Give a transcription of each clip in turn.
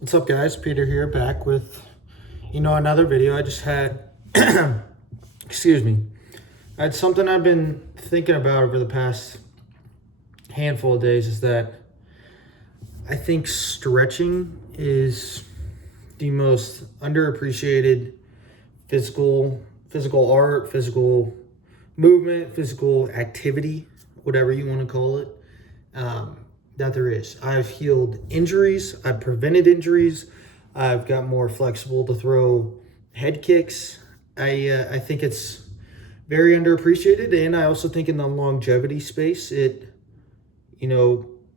What's up, guys? Peter here, back with another video. I just had excuse me, I had something I've been thinking about over the past handful of days. Is that I think stretching is the most underappreciated physical art, physical movement, physical activity, whatever you want to call it, that there is. I've healed injuries. I've prevented injuries. I've got more flexible to throw head kicks. I think it's very underappreciated, and I also think in the longevity space, it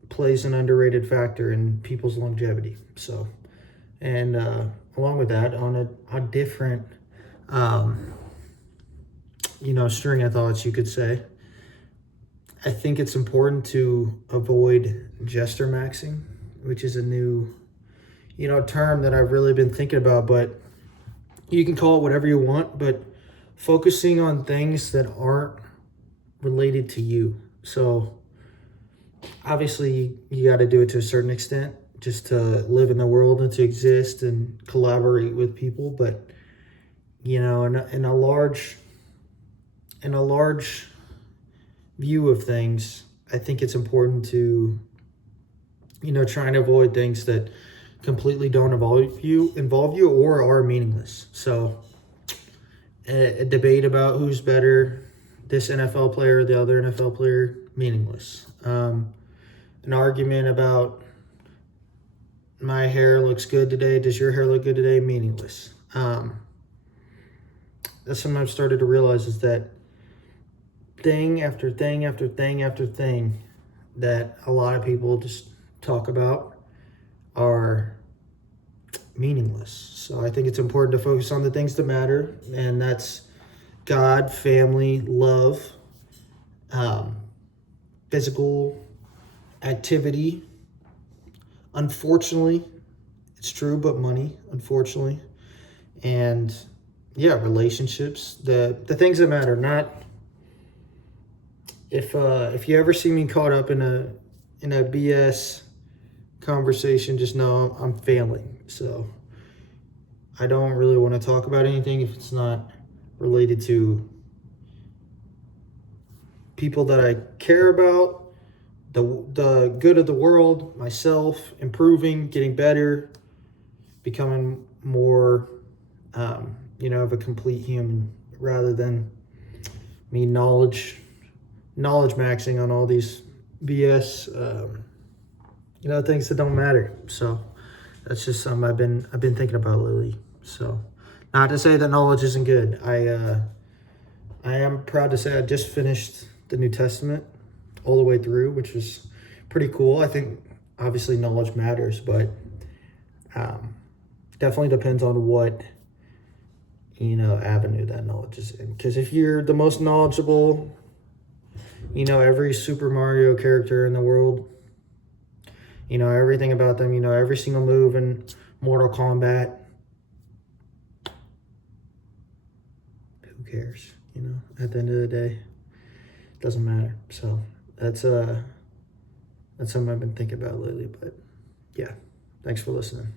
plays an underrated factor in people's longevity. So, and along with that, on a different string of thoughts, you could say, I think it's important to avoid jester maxing, which is a new, term that I've really been thinking about, but you can call it whatever you want, but focusing on things that aren't related to you. So obviously you got to do it to a certain extent just to live in the world and to exist and collaborate with people. But, in a large view of things, I think it's important to, try and avoid things that completely don't involve you or are meaningless. So a debate about who's better, this NFL player or the other NFL player, meaningless. An argument about my hair looks good today, does your hair look good today, meaningless. That's something I've started to realize, is that thing after thing after thing after thing that a lot of people just talk about are meaningless. So I think it's important to focus on the things that matter, and that's God, family, love, physical activity. Unfortunately, it's true, but money, unfortunately. And relationships, the things that matter. Not if you ever see me caught up in a BS conversation, just know I'm failing. So I don't really want to talk about anything if it's not related to people that I care about, the good of the world, myself, improving, getting better, becoming more of a complete human, rather than me knowledge maxing on all these BS things that don't matter. So that's just something I've been thinking about lately. So, not to say that knowledge isn't good. I am proud to say I just finished the New Testament all the way through, which was pretty cool. I think obviously knowledge matters, but definitely depends on what avenue that knowledge is in. Because if you're the most knowledgeable, every Super Mario character in the world, everything about them, every single move in Mortal Kombat, who cares? At the end of the day, it doesn't matter. So that's something I've been thinking about lately. But yeah, thanks for listening.